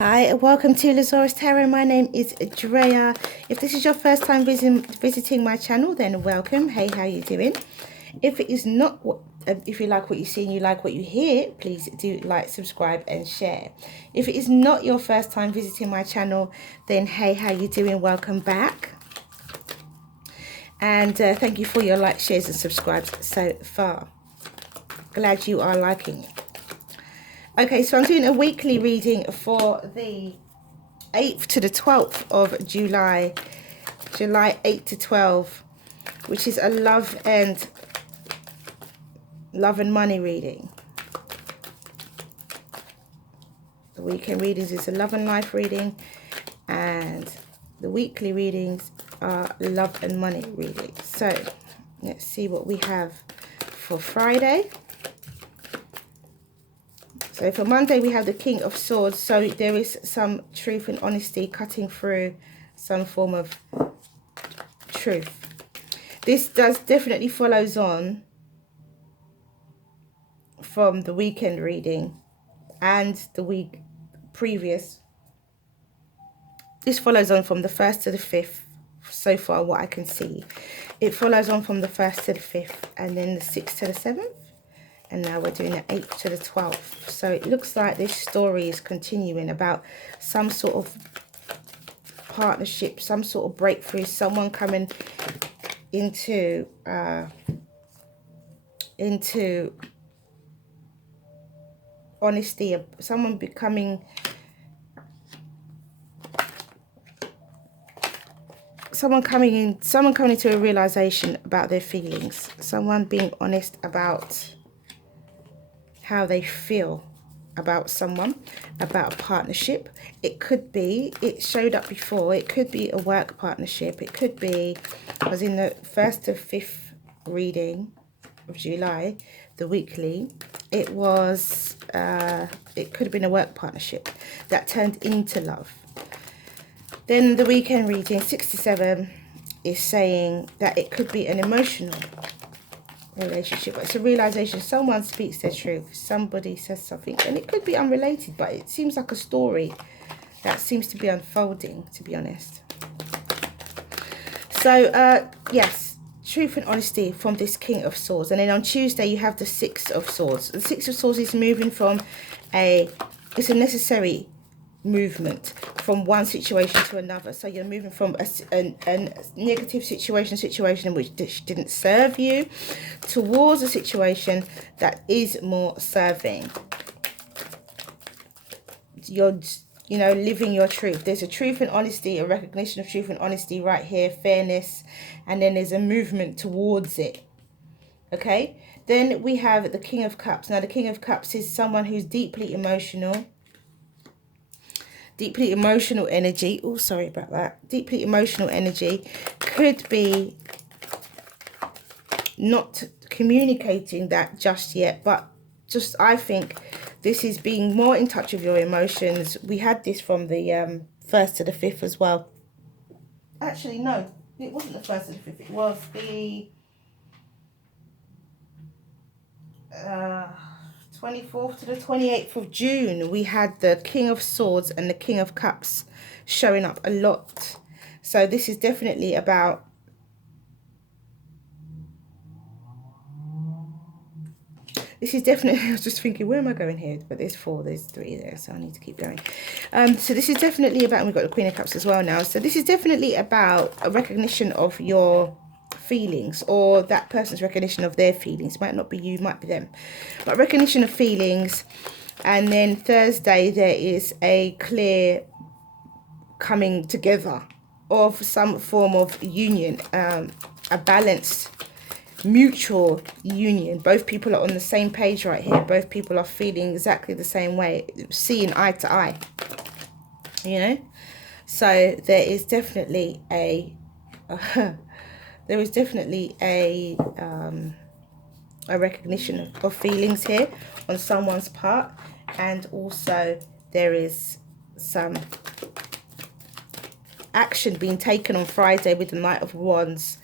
Hi, welcome to Zarious Tarot. My name is Drea. If this is your first time visiting my channel, then welcome. Hey, how you doing? If it is not, if you like what you see and you like what you hear, please do like, subscribe and share. If it is not your first time visiting my channel, then hey, how you doing? Welcome back. And thank you for your likes, shares and subscribes so far. Glad you are liking it. Okay, so I'm doing a weekly reading for the 8th to the 12th of July, July 8 to 12, which is a love and money reading. The weekend readings is a love and life reading, and the weekly readings are love and money readings. So let's see what we have for Friday. So for Monday, we have the King of Swords. So there is some truth and honesty cutting through some form of truth. This does definitely follows on from the weekend reading and the week previous. This follows on from the 1st to the 5th. So far, what I can see. It follows on from the 1st to the 5th and then the 6th to the 7th. And now we're doing the 8th to the 12th. So it looks like this story is continuing about some sort of partnership, some sort of breakthrough, someone coming into honesty, someone coming into a realization about their feelings, someone being honest about how they feel about someone, about a partnership. It could be, it showed up before, it could be a work partnership, it could be, as in the 1st to 5th reading of July, the weekly, it was, it could have been a work partnership that turned into love. Then the weekend reading, 6 to 7, is saying that it could be an emotional relationship. It's a realization. Someone speaks their truth. Somebody says something. And it could be unrelated, but it seems like a story that seems to be unfolding, to be honest. So, yes, truth and honesty from this King of Swords. And then on Tuesday, you have the 6 of Swords. The 6 of Swords is moving from it's a necessary movement from one situation to another. So you're moving from a negative situation which didn't serve you towards a situation that is more serving. You're living your truth. There's a truth and honesty, a recognition of truth and honesty right here, fairness, and then there's a movement towards it. Okay, then we have the King of Cups. Now the King of Cups is someone who's deeply emotional energy. Oh, sorry about that. Deeply emotional energy could be not communicating that just yet, but just, I think this is being more in touch with your emotions. We had this from the 1st to the 5th as well. Actually, no, it wasn't the 1st to the 5th. It was the 24th to the 28th of June. We had the King of Swords and the King of Cups showing up a lot. So this is definitely about I was just thinking, where am I going here? But there's 4, there's 3 there, so I need to keep going. So this is definitely about, and we've got the Queen of Cups as well now. So this is definitely about a recognition of your feelings, or that person's recognition of their feelings. Might not be you, might be them, but recognition of feelings. And then Thursday, there is a clear coming together of some form of union, a balanced mutual union. Both people are on the same page right here. Both people are feeling exactly the same way, seeing eye to eye, so there is definitely a a recognition of feelings here on someone's part. And also there is some action being taken on Friday with the Knight of Wands,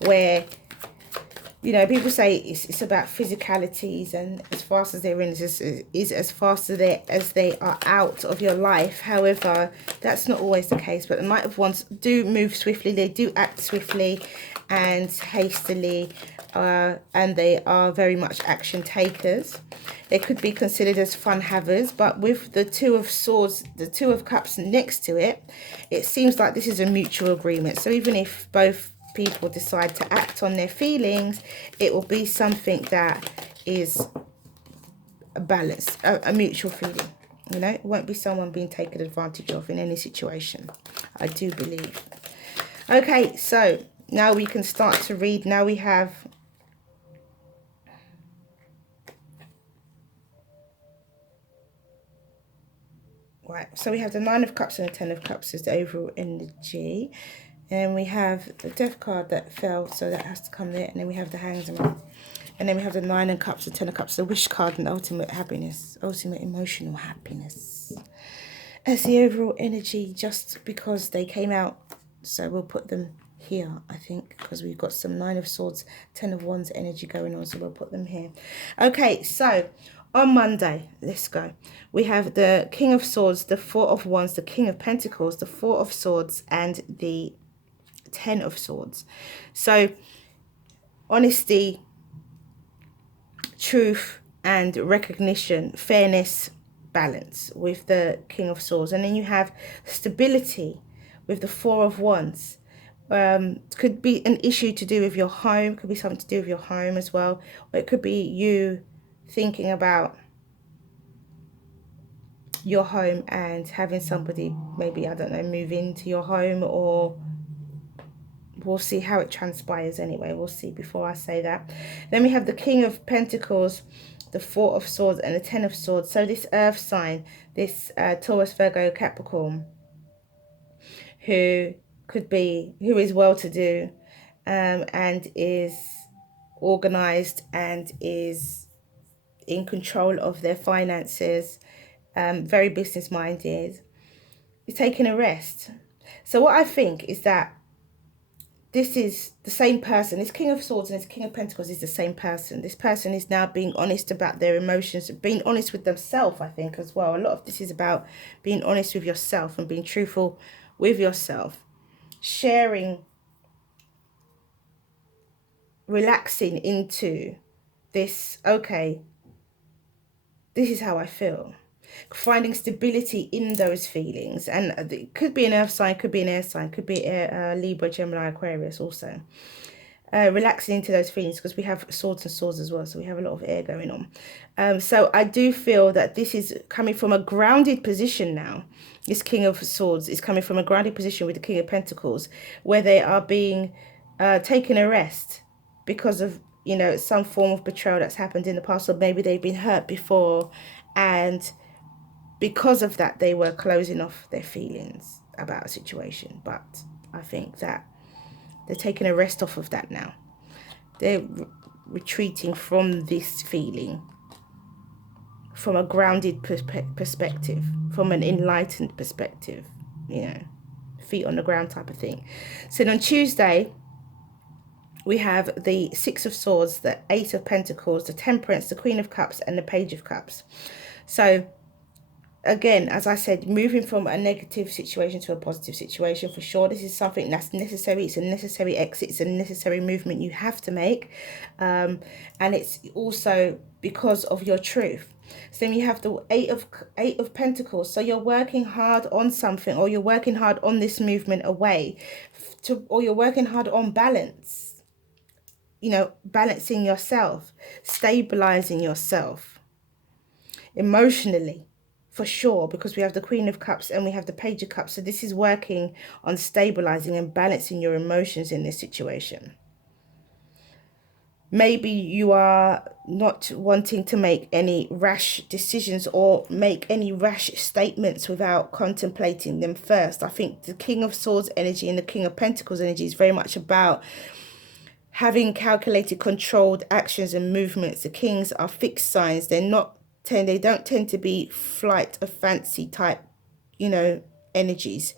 where you know, people say it's about physicalities, and as fast as they're in is as fast as they are out of your life. However, that's not always the case. But the Knight of Wands do move swiftly. They do act swiftly and hastily, and they are very much action takers. They could be considered as fun havers, but with the Two of Swords, the Two of Cups next to it, it seems like this is a mutual agreement. So even if both people decide to act on their feelings, it will be something that is a balance, a mutual feeling. You know, it won't be someone being taken advantage of in any situation, I do believe. Okay, so now we can start to read. Now we have so we have the Nine of Cups and the Ten of Cups as the overall energy. And we have the Death card that fell, so that has to come there. And then we have the Hangman. And then we have the Nine of Cups, the Ten of Cups, the Wish card, and ultimate happiness, ultimate emotional happiness. As the overall energy, just because they came out. So we'll put them here, I think, because we've got some Nine of Swords, Ten of Wands energy going on. So we'll put them here. Okay, so on Monday, let's go. We have the King of Swords, the Four of Wands, the King of Pentacles, the Four of Swords, and the Ten of Swords. So honesty, truth, and recognition, fairness, balance with the King of Swords. And then you have stability with the Four of Wands. Could be an issue to do with your home, could be something to do with your home as well, or it could be you thinking about your home and having somebody, maybe, I don't know, move into your home, or we'll see how it transpires anyway. We'll see before I say that. Then we have the King of Pentacles, the Four of Swords, and the Ten of Swords. So this earth sign, this Taurus, Virgo, Capricorn, who is well-to-do, and is organized and is in control of their finances, very business-minded, is taking a rest. So what I think is that this is the same person. This King of Swords and this King of Pentacles is the same person. This person is now being honest about their emotions, being honest with themselves, I think, as well. A lot of this is about being honest with yourself and being truthful with yourself. Sharing, relaxing into this, okay, this is how I feel. Finding stability in those feelings. And it could be an earth sign, could be an air sign, could be a Libra, Gemini, Aquarius also. Relaxing into those feelings, because we have swords and swords as well, so we have a lot of air going on. So I do feel that this is coming from a grounded position now. This King of Swords is coming from a grounded position with the King of Pentacles, where they are being taken a rest because of, you know, some form of betrayal that's happened in the past, or maybe they've been hurt before, and because of that they were closing off their feelings about a situation. But I think that they're taking a rest off of that now. They're retreating from this feeling from a grounded perspective, from an enlightened perspective, you know, feet on the ground type of thing. So then on Tuesday, we have the Six of Swords, the Eight of Pentacles, the Temperance, the Queen of Cups, and the Page of Cups. So again, as I said, moving from a negative situation to a positive situation, for sure. This is something that's necessary. It's a necessary exit. It's a necessary movement you have to make. And it's also because of your truth. So then you have the Eight of Pentacles. So you're working hard on something, or you're working hard on this movement away, or you're working hard on balance. You know, balancing yourself, stabilizing yourself emotionally, for sure, because we have the Queen of Cups and we have the Page of Cups. So this is working on stabilizing and balancing your emotions in this situation. Maybe you are not wanting to make any rash decisions or make any rash statements without contemplating them first. I think the King of Swords energy and the King of Pentacles energy is very much about having calculated, controlled actions and movements. The Kings are fixed signs. They don't tend to be flight of fancy type, you know, energies.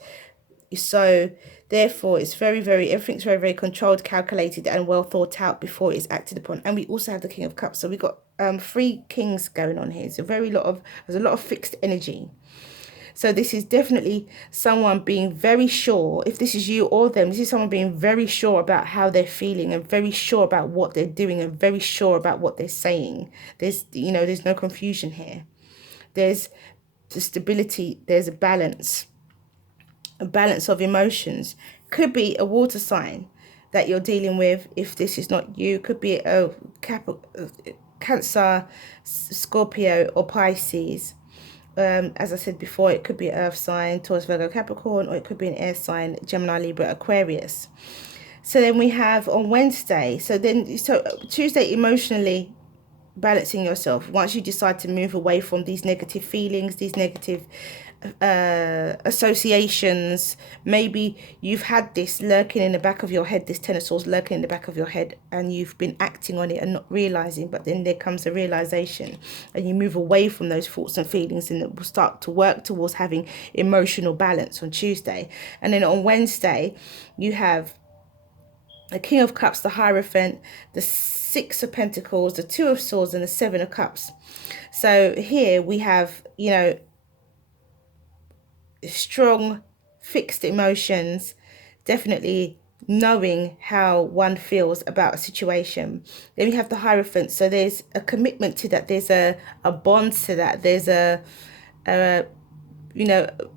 So therefore it's everything's very controlled, calculated, and well thought out before it's acted upon. And we also have the King of Cups, so we got 3 kings going on here. So there's a lot of fixed energy. So this is definitely someone being very sure. If this is you or them, this is someone being very sure about how they're feeling, and very sure about what they're doing, and very sure about what they're saying. There's no confusion here. There's the stability, there's a balance of emotions. Could be a water sign that you're dealing with. If this is not you, could be a Cancer, Scorpio, or Pisces. As I said before, it could be an earth sign, Taurus, Virgo, Capricorn, or it could be an air sign, Gemini, Libra, Aquarius. So then we have on Wednesday, so Tuesday, emotionally balancing yourself. Once you decide to move away from these negative feelings, these negative associations, maybe you've had this lurking in the back of your head, this Ten of Swords lurking in the back of your head, and you've been acting on it and not realizing, but then there comes a realization and you move away from those thoughts and feelings, and it will start to work towards having emotional balance on Tuesday. And then on Wednesday you have the King of Cups, the Hierophant, the Six of Pentacles, the Two of Swords, and the Seven of Cups. So here we have, strong, fixed emotions, definitely knowing how one feels about a situation. Then we have the Hierophant. So there's a commitment to that. There's a bond to that. There's a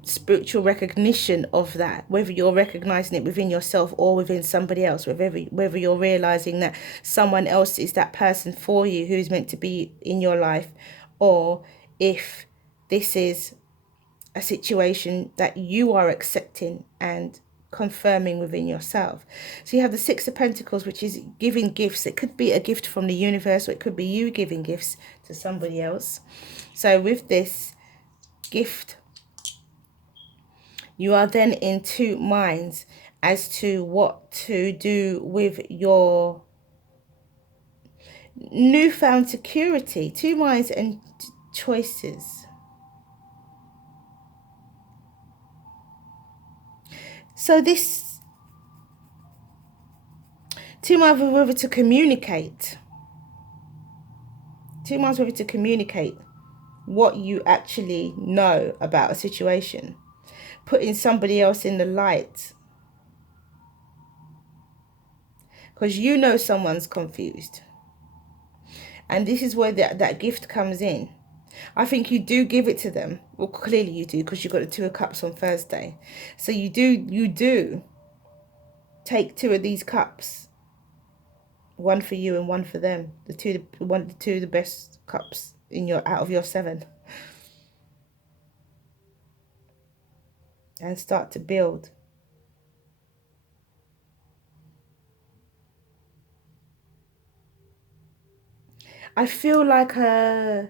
spiritual recognition of that, whether you're recognizing it within yourself or within somebody else, whether you're realizing that someone else is that person for you who's meant to be in your life, or if this is a situation that you are accepting and confirming within yourself. So you have the Six of Pentacles, which is giving gifts. It could be a gift from the universe, or it could be you giving gifts to somebody else. So with this gift, you are then in 2 minds as to what to do with your newfound security. 2 minds and choices. So this 2 minds whether to communicate. 2 minds whether to communicate what you actually know about a situation. Putting somebody else in the light, because you know someone's confused, and this is where that gift comes in. I think you do give it to them. Well, clearly you do, because you got the Two of Cups on Thursday. So you do take 2 of these cups, one for you and one for them. The two of the best cups in out of your 7, and start to build. I feel like I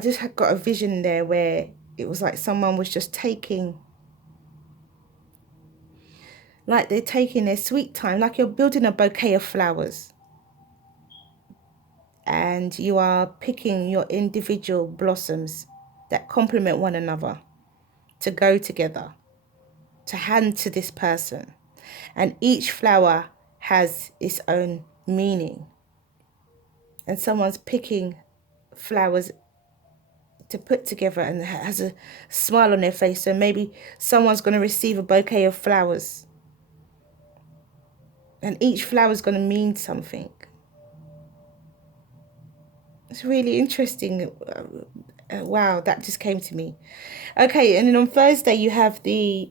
just had got a vision there where it was like someone was just taking, like they're taking their sweet time, like you're building a bouquet of flowers, and you are picking your individual blossoms that complement one another to go together, to hand to this person. And each flower has its own meaning. And someone's picking flowers to put together and has a smile on their face. So maybe someone's going to receive a bouquet of flowers, and each flower is going to mean something. It's really interesting. Wow, that just came to me. Okay, and then on Thursday you have the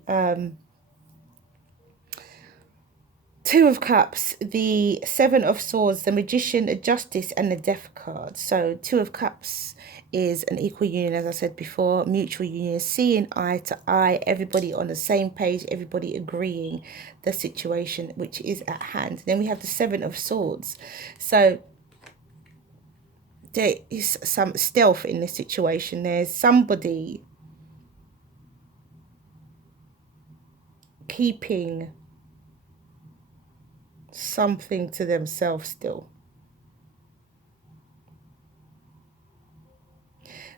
Two of Cups, the Seven of Swords, the Magician, the Justice, and the Death card. So Two of Cups is an equal union, as I said before, mutual union, seeing eye to eye, everybody on the same page, everybody agreeing the situation which is at hand. Then we have the Seven of Swords. So there is some stealth in this situation. There's somebody keeping something to themselves still.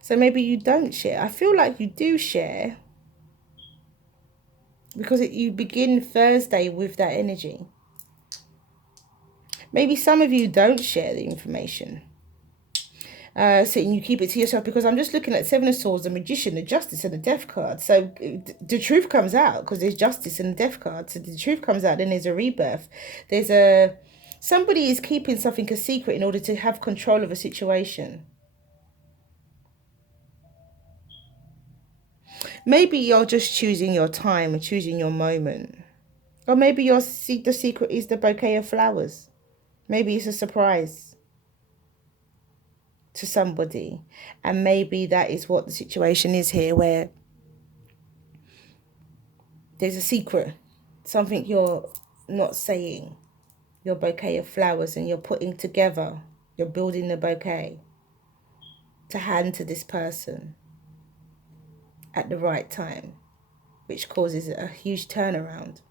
So maybe you don't share. I feel like you do share, because you begin Thursday with that energy. Maybe some of you don't share the information. So you keep it to yourself, because I'm just looking at Seven of Swords, the Magician, the Justice, and the Death card. So the truth comes out, because there's Justice and the Death card. So the truth comes out, then there's a rebirth. Somebody is keeping something a secret in order to have control of a situation. Maybe you're just choosing your time and choosing your moment. Or maybe the secret is the bouquet of flowers. Maybe it's a surprise to somebody. And maybe that is what the situation is here, where there's a secret, something you're not saying, your bouquet of flowers, and you're putting together, you're building the bouquet to hand to this person at the right time, which causes a huge turnaround.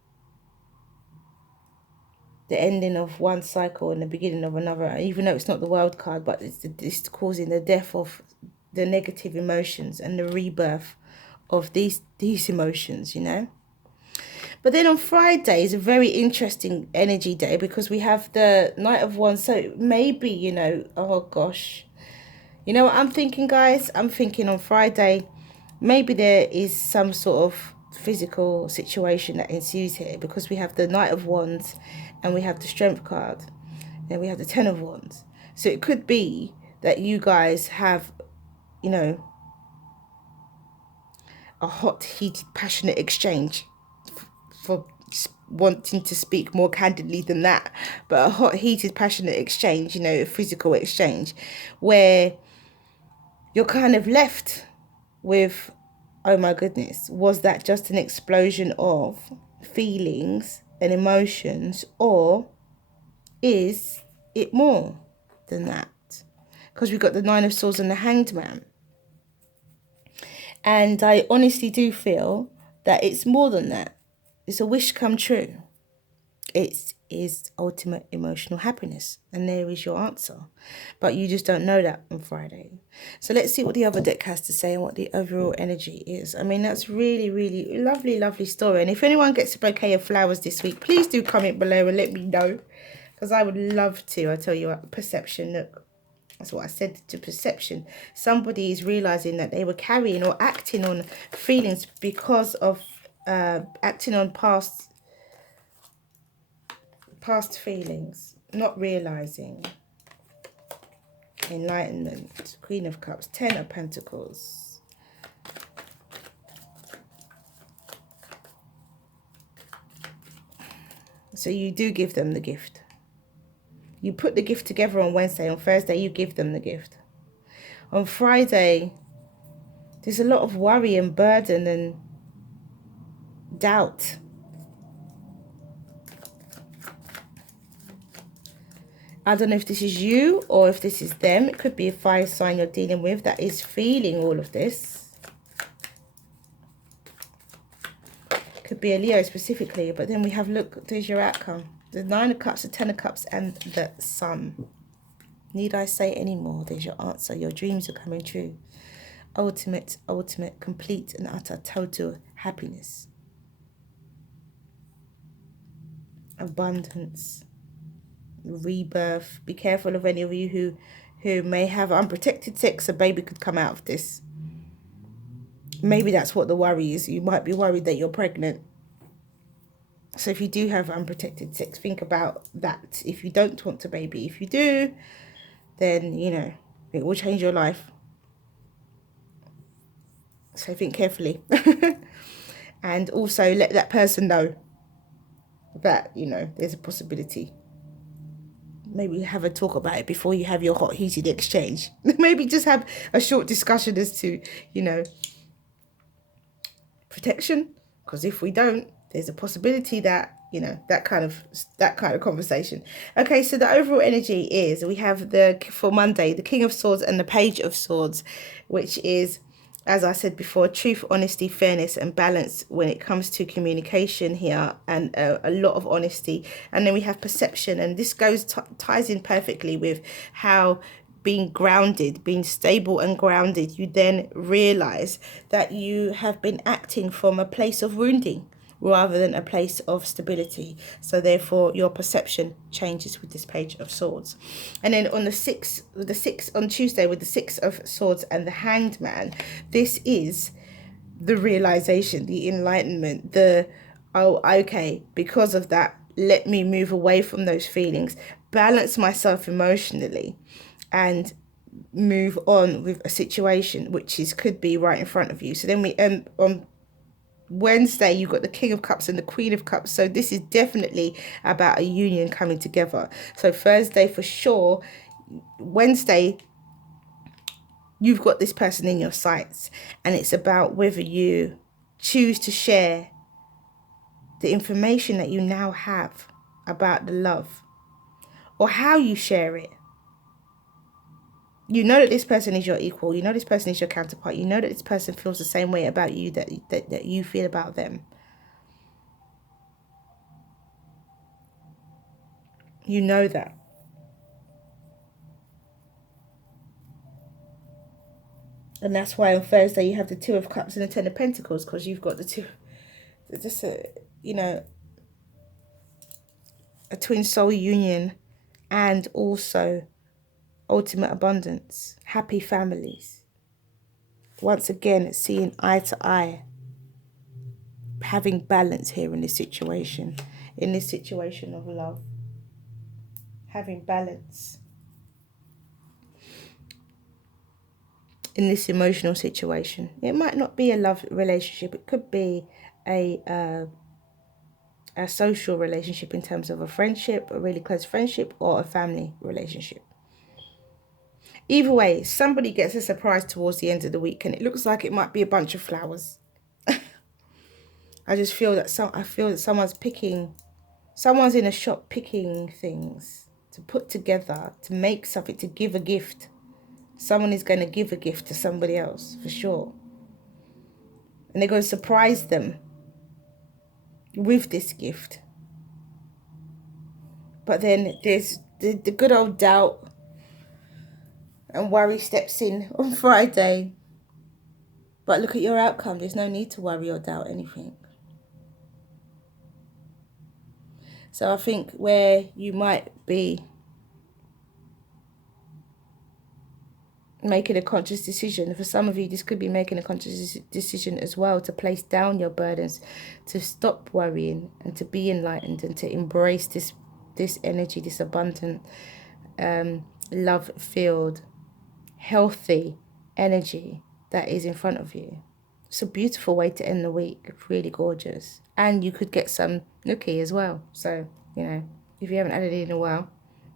The ending of one cycle and the beginning of another, even though it's not the world card, but it's causing the death of the negative emotions and the rebirth of these emotions, you know. But then on Friday is a very interesting energy day, because we have the Knight of Wands. So maybe, you know, oh gosh, you know what I'm thinking, guys? I'm thinking on Friday, maybe there is some sort of physical situation that ensues here, because we have the Knight of Wands and we have the Strength card, and we have the Ten of Wands. So it could be that you guys have, you know, a hot, heated, passionate exchange, for wanting to speak more candidly than that, but a hot, heated, passionate exchange, you know, a physical exchange, where you're kind of left with, oh my goodness, was that just an explosion of feelings and emotions, or is it more than that? Because we've got the Nine of Swords and the Hanged Man. And I honestly do feel that it's more than that. It's a wish come true. It is ultimate emotional happiness. And there is your answer. But you just don't know that on Friday. So let's see what the other deck has to say and what the overall energy is. I mean, that's really, really lovely, lovely story. And if anyone gets a bouquet of flowers this week, please do comment below and let me know. Because I would love to. I tell you what, perception, look. That's what I said to perception. Somebody is realizing that they were carrying or acting on feelings because of acting on past feelings, not realizing. Enlightenment, Queen of Cups, Ten of Pentacles. So you do give them the gift. You put the gift together on Wednesday. On Thursday, you give them the gift. On Friday, there's a lot of worry and burden and doubt. I don't know if this is you or if this is them. It could be a fire sign you're dealing with that is feeling all of this. Could be a Leo specifically. But then we have, look, there's your outcome. The Nine of Cups, the Ten of Cups, and the Sun. Need I say any more? There's your answer. Your dreams are coming true. Ultimate, complete and utter, total happiness. Abundance. Rebirth. Be careful of any of you who may have unprotected sex. A baby could come out of this. Maybe that's what the worry is. You might be worried that you're pregnant. So if you do have unprotected sex, think about that. If you don't want a baby, if you do, then, you know, it will change your life. So think carefully. And also let that person know that, you know, there's a possibility. Maybe have a talk about it before you have your hot, heated exchange. Maybe just have a short discussion as to, you know, protection. Because if we don't, there's a possibility that, you know, that kind of conversation. Okay, so the overall energy is, we have for Monday, the King of Swords and the Page of Swords, which is, as I said before, truth, honesty, fairness, and balance when it comes to communication here, and a lot of honesty. And then we have perception, and this ties in perfectly with how being grounded, being stable and grounded, you then realize that you have been acting from a place of wounding, rather than a place of stability. So therefore your perception changes with this Page of Swords. And then on the sixth on Tuesday with the Six of Swords and the Hanged Man, this is the realization, the enlightenment, the, oh, okay, because of that, let me move away from those feelings, balance myself emotionally, and move on with a situation which is could be right in front of you. So then we on Wednesday you've got the King of Cups and the Queen of Cups. So this is definitely about a union coming together. So Thursday for sure, Wednesday you've got this person in your sights, and it's about whether you choose to share the information that you now have about the love, or how you share it. You know that this person is your equal. You know this person is your counterpart. You know that this person feels the same way about you that you feel about them. You know that. And that's why on Thursday you have the Two of Cups and the Ten of Pentacles, because you've got the two, just a, you know, a twin soul union, and also ultimate abundance, happy families. Once again, seeing eye to eye, having balance here in this situation of love, having balance in this emotional situation. It might not be a love relationship. It could be a social relationship in terms of a friendship, a really close friendship, or a family relationship. Either way, somebody gets a surprise towards the end of the week, and it looks like it might be a bunch of flowers. I just feel that someone's in a shop picking things to put together, to make something, to give a gift. Someone is going to give a gift to somebody else, for sure. And they're going to surprise them with this gift. But then there's the good old doubt and worry steps in on Friday. But look at your outcome. There's no need to worry or doubt anything. So I think where you might be making a conscious decision, for some of you this could be making a conscious decision as well, to place down your burdens, to stop worrying and to be enlightened, and to embrace this energy, this abundant, love-filled, healthy energy that is in front of you. It's a beautiful way to end the week. Really gorgeous. And you could get some nookie as well. So, you know, if you haven't had it in a while,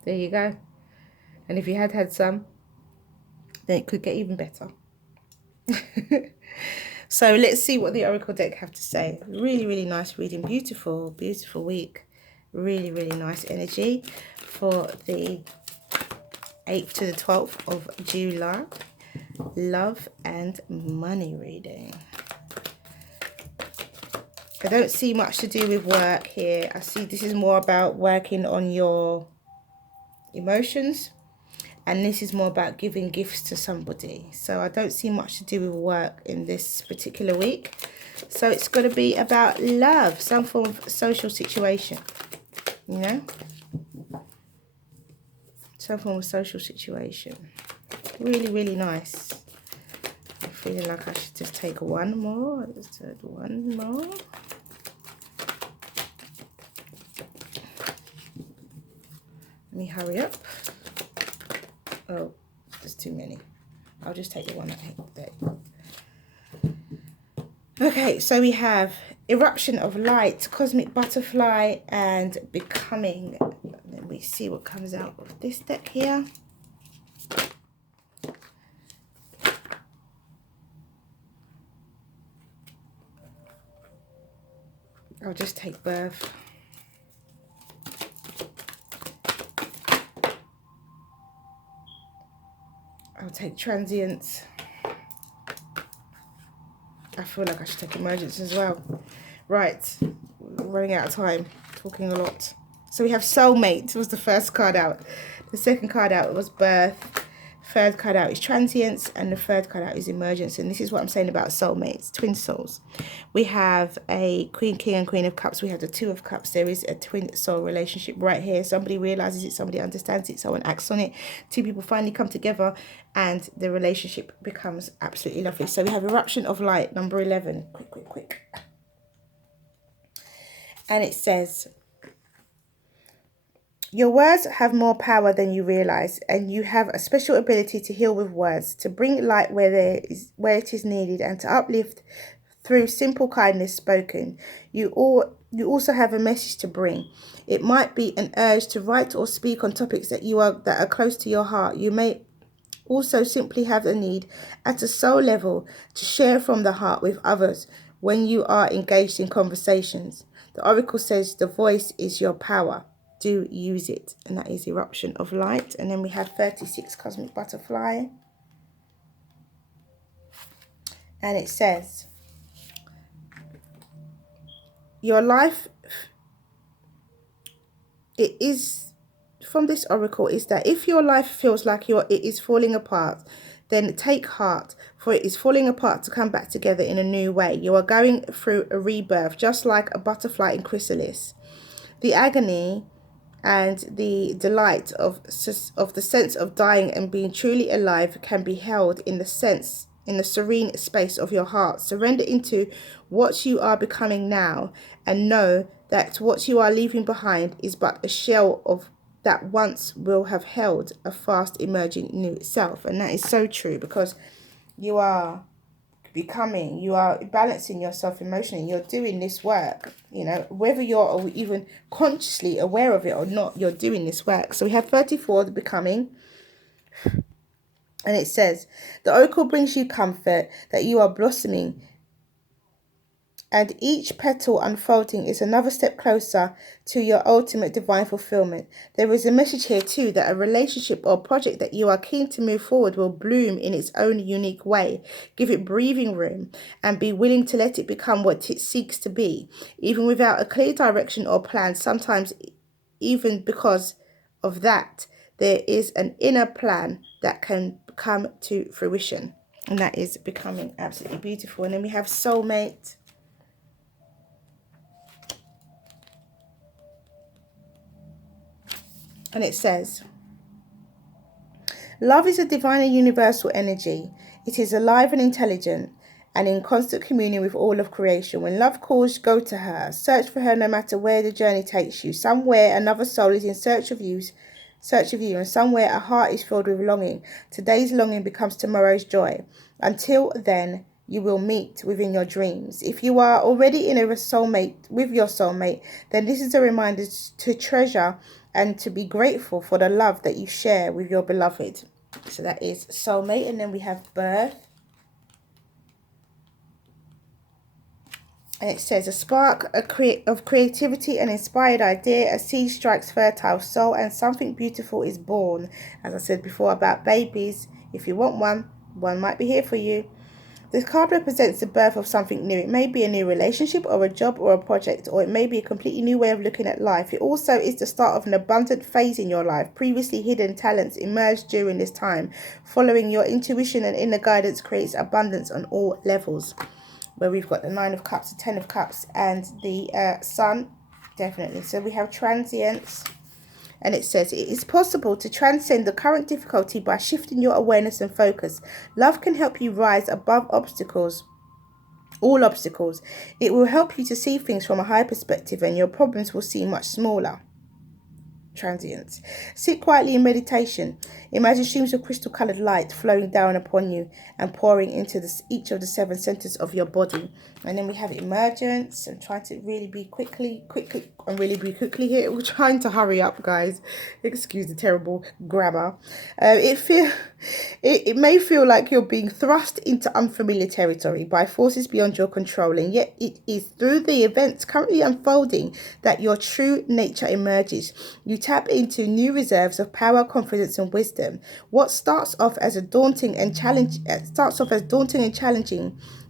there you go. And if you had some, then it could get even better. So let's see what the Oracle deck have to say. Really, really nice reading. Beautiful, beautiful week. Really, really nice energy for the 8th to the 12th of July. Love and money reading. I don't see much to do with work here. I see this is more about working on your emotions, and this is more about giving gifts to somebody. So I don't see much to do with work in this particular week. So it's going to be about love, some form of social situation, you know, some form of social situation. Really, really nice. I'm feeling like I should just take one more. Just one more. Let me hurry up. Oh, there's too many. I'll just take the one I hate there. Okay, so we have Eruption of Light, Cosmic Butterfly, and Becoming. Let me see what comes out of this deck here. I'll just take Birth. I'll take Transience. I feel like I should take Emergence as well. Right, running out of time, talking a lot. So we have Soulmate was the first card out. The second card out was Birth. Third card out is transience, and the third card out is emergence. And this is what I'm saying about soulmates, twin souls. We have a Queen, King, and Queen of Cups. We have the Two of Cups. There is a twin soul relationship right here. Somebody realizes it, somebody understands it, someone acts on it. Two people finally come together, and the relationship becomes absolutely lovely. So we have eruption of light, number 11. Quick. And it says, your words have more power than you realize, and you have a special ability to heal with words, to bring light where it is needed, and to uplift through simple kindness spoken. You also have a message to bring. It might be an urge to write or speak on topics that are close to your heart. You may also simply have the need at a soul level to share from the heart with others when you are engaged in conversations. The oracle says the voice is your power. Do use it. And that is eruption of light. And then we have 36 cosmic butterfly. And it says, your life, it is, from this oracle, is that if your life feels like it is falling apart, then take heart, for it is falling apart to come back together in a new way. You are going through a rebirth, just like a butterfly in chrysalis. The agony and the delight of the sense of dying and being truly alive can be held in the serene space of your heart. Surrender into what you are becoming now, and know that what you are leaving behind is but a shell of that once will have held a fast emerging new self. And that is so true, because you are balancing yourself emotionally. You're doing this work, whether you're even consciously aware of it or not, you're doing this work. So we have 34, the becoming. And it says, the oracle brings you comfort that you are blossoming, and each petal unfolding is another step closer to your ultimate divine fulfillment. There is a message here too that a relationship or project that you are keen to move forward will bloom in its own unique way. Give it breathing room and be willing to let it become what it seeks to be, even without a clear direction or plan. Sometimes even because of that, there is an inner plan that can come to fruition. And that is becoming absolutely beautiful. And then we have soulmate. And it says, love is a divine and universal energy. It is alive and intelligent and in constant communion with all of creation. When love calls, go to her. Search for her no matter where the journey takes you. Somewhere another soul is in search of you, and somewhere a heart is filled with longing. Today's longing becomes tomorrow's joy. Until then, you will meet within your dreams. If you are already in with your soulmate, then this is a reminder to treasure and to be grateful for the love that you share with your beloved. So that is soulmate. And then we have birth. And it says, a spark of creativity, an inspired idea, a seed strikes fertile soul, and something beautiful is born. As I said before about babies, if you want one might be here for you. This card represents the birth of something new. It may be a new relationship or a job or a project, or it may be a completely new way of looking at life. It also is the start of an abundant phase in your life. Previously hidden talents emerge during this time. Following your intuition and inner guidance creates abundance on all levels. Where we've got the 9 of Cups, the 10 of Cups, and the Sun, definitely. So we have transience. And it says, it is possible to transcend the current difficulty by shifting your awareness and focus. Love can help you rise above all obstacles. It will help you to see things from a higher perspective, and your problems will seem much smaller. Transience. Sit quietly in meditation. Imagine streams of crystal coloured light flowing down upon you and pouring into each of the 7 centres of your body. And then we have emergence. I'm trying to really be quickly here. We're trying to hurry up, guys. Excuse the terrible grammar. It may feel like you're being thrust into unfamiliar territory by forces beyond your control, and yet it is through the events currently unfolding that your true nature emerges. You tap into new reserves of power, confidence, and wisdom. What starts off as daunting and challenging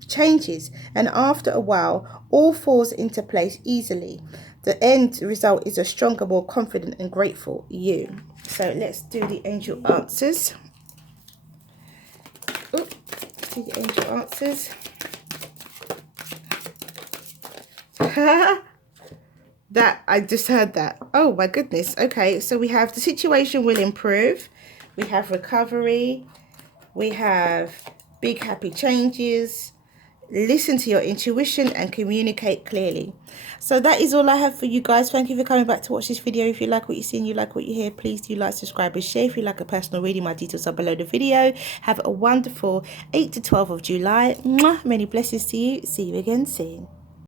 changes, and after a while, all falls into place easily. The end result is a stronger, more confident, and grateful you. So let's do the angel answers. see the angel answers. That, I just heard that. Oh my goodness. Okay, so we have the situation will improve. We have recovery. We have big happy changes. Listen to your intuition and communicate clearly. So that is all I have for you guys. Thank you for coming back to watch this video. If you like what you see and you like what you hear, please do like, subscribe and share. If you like a personal reading, my details are below the video. Have a wonderful 8 to 12 of July. Mwah. Many blessings to you. See you again soon.